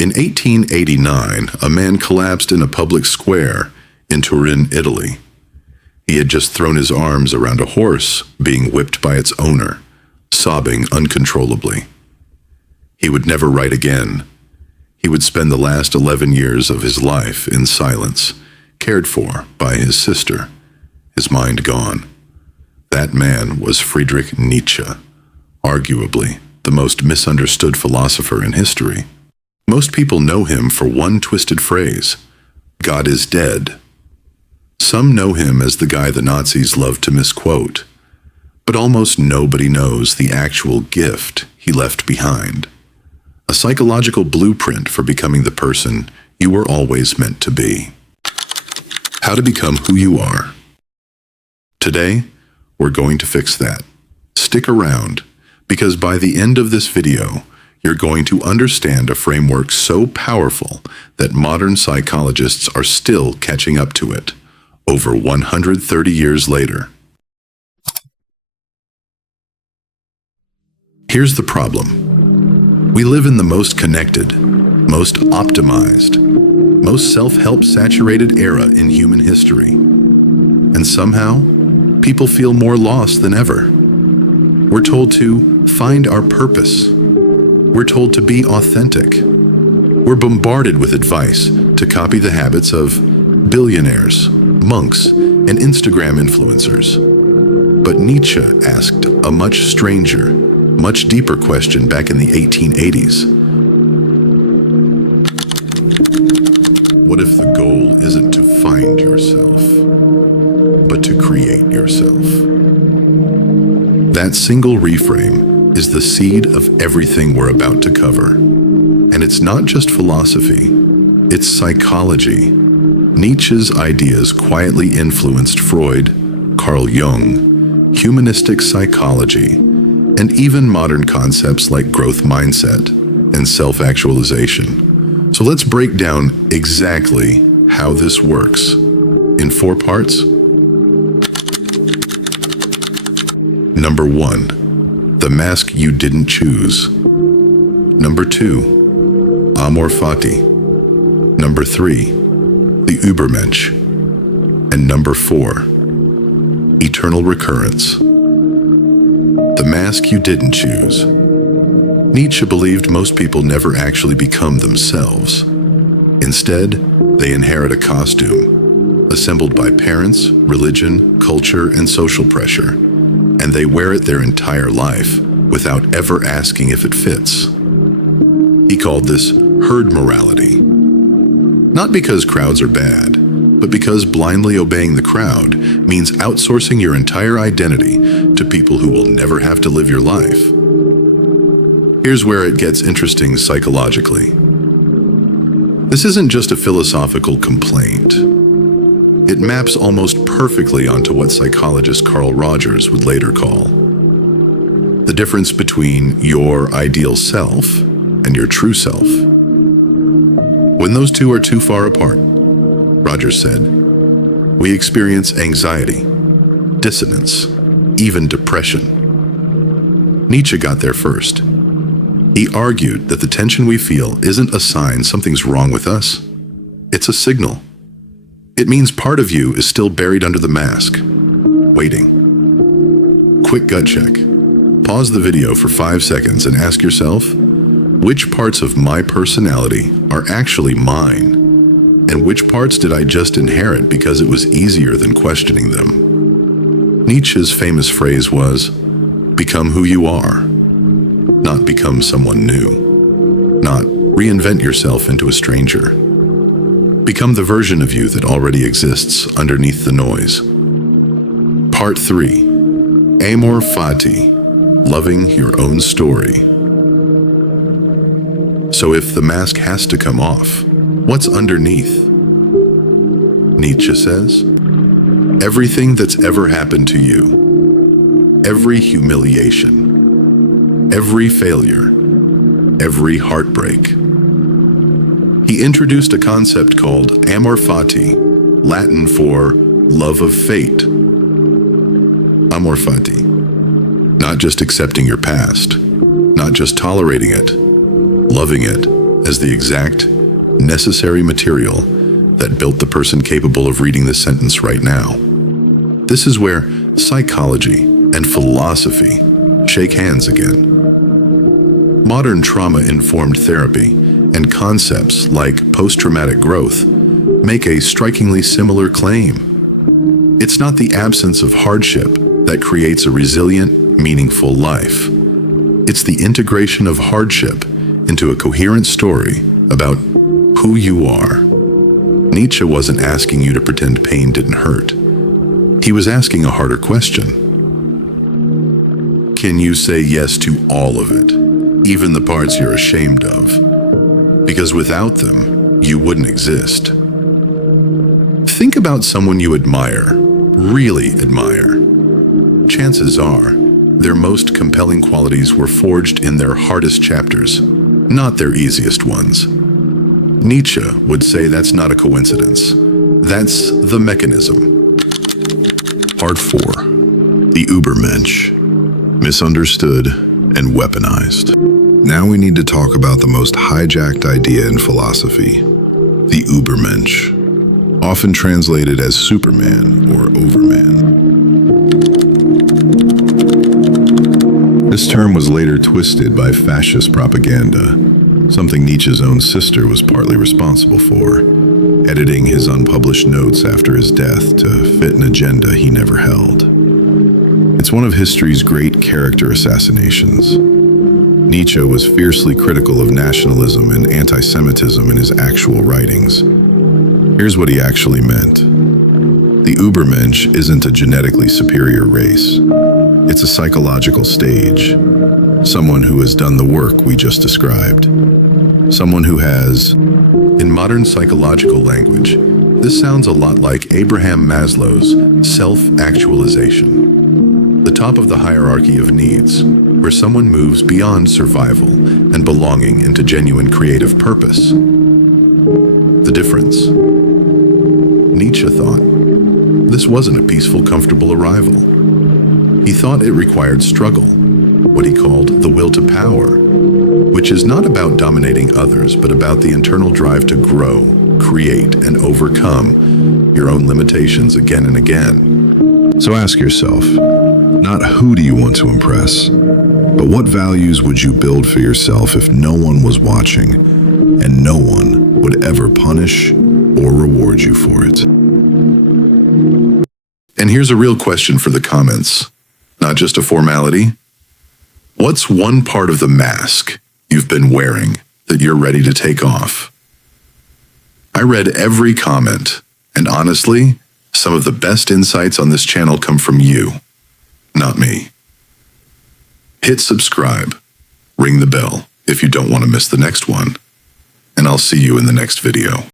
In 1889, a man collapsed in a public square in Turin, Italy. He had just thrown his arms around a horse being whipped by its owner, sobbing uncontrollably. He would never write again. He would spend the last 11 years of his life in silence, cared for by his sister, his mind gone. That man was Friedrich Nietzsche, arguably the most misunderstood philosopher in history. Most people know him for one twisted phrase, "God is dead." Some know him as the guy the Nazis loved to misquote, but almost nobody knows the actual gift he left behind. A psychological blueprint for becoming the person you were always meant to be. How to become who you are. Today, we're going to fix that. Stick around, because by the end of this video, you're going to understand a framework so powerful that modern psychologists are still catching up to it, over 130 years later. Here's the problem. We live in the most connected, most optimized, most self-help saturated era in human history. And somehow, people feel more lost than ever. We're told to find our purpose. We're told to be authentic. We're bombarded with advice to copy the habits of billionaires, monks, and Instagram influencers. But Nietzsche asked a much stranger, much deeper question back in the 1880s. What if the goal isn't to find yourself, but to create yourself? That single reframe is the seed of everything we're about to cover. And it's not just philosophy, it's psychology. Nietzsche's ideas quietly influenced Freud, Carl Jung, humanistic psychology, and even modern concepts like growth mindset and self-actualization. So let's break down exactly how this works in 4 parts. Number 1, the mask you didn't choose. Number 2, amor fati. Number 3, the Übermensch. And number 4, eternal recurrence. The mask you didn't choose. Nietzsche believed most people never actually become themselves. Instead, they inherit a costume, assembled by parents, religion, culture, and social pressure, and they wear it their entire life without ever asking if it fits. He called this herd morality. Not because crowds are bad, but because blindly obeying the crowd means outsourcing your entire identity to people who will never have to live your life. Here's where it gets interesting psychologically. This isn't just a philosophical complaint. It maps almost perfectly onto what psychologist Carl Rogers would later call the difference between your ideal self and your true self. When those two are too far apart, Rogers said, we experience anxiety, dissonance, even depression. Nietzsche got there first. He argued that the tension we feel isn't a sign something's wrong with us. It's a signal. It means part of you is still buried under the mask, waiting. Quick gut check. Pause the video for 5 seconds and ask yourself, which parts of my personality are actually mine? And which parts did I just inherit because it was easier than questioning them? Nietzsche's famous phrase was, become who you are, not become someone new, not reinvent yourself into a stranger. Become the version of you that already exists underneath the noise. Part 3, amor fati, loving your own story. So if the mask has to come off, what's underneath? Nietzsche says, everything that's ever happened to you, every humiliation, every failure, every heartbreak. He introduced a concept called amor fati, Latin for love of fate. Amor fati, not just accepting your past, not just tolerating it, loving it as the exact, necessary material that built the person capable of reading this sentence right now. This is where psychology and philosophy shake hands again. Modern trauma-informed therapy and concepts like post-traumatic growth make a strikingly similar claim. It's not the absence of hardship that creates a resilient, meaningful life. It's the integration of hardship into a coherent story about who you are. Nietzsche wasn't asking you to pretend pain didn't hurt. He was asking a harder question. Can you say yes to all of it, even the parts you're ashamed of? Because without them, you wouldn't exist. Think about someone you admire, really admire. Chances are, their most compelling qualities were forged in their hardest chapters, not their easiest ones. Nietzsche would say that's not a coincidence. That's the mechanism. Part 4. The Übermensch. Misunderstood and weaponized. Now we need to talk about the most hijacked idea in philosophy, the Übermensch, often translated as Superman or Overman. This term was later twisted by fascist propaganda, something Nietzsche's own sister was partly responsible for, editing his unpublished notes after his death to fit an agenda he never held. It's one of history's great character assassinations. Nietzsche was fiercely critical of nationalism and anti-Semitism in his actual writings. Here's what he actually meant. The Übermensch isn't a genetically superior race. It's a psychological stage. Someone who has done the work we just described. Someone who has... In modern psychological language, this sounds a lot like Abraham Maslow's self-actualization. The top of the hierarchy of needs, where someone moves beyond survival and belonging into genuine creative purpose. The difference. Nietzsche thought this wasn't a peaceful, comfortable arrival. He thought it required struggle, what he called the will to power, which is not about dominating others, but about the internal drive to grow, create, and overcome your own limitations again and again. So ask yourself, not who do you want to impress, but what values would you build for yourself if no one was watching and no one would ever punish or reward you for it? And here's a real question for the comments, not just a formality. What's one part of the mask you've been wearing that you're ready to take off? I read every comment, and honestly, some of the best insights on this channel come from you, not me. Hit subscribe, ring the bell if you don't want to miss the next one, and I'll see you in the next video.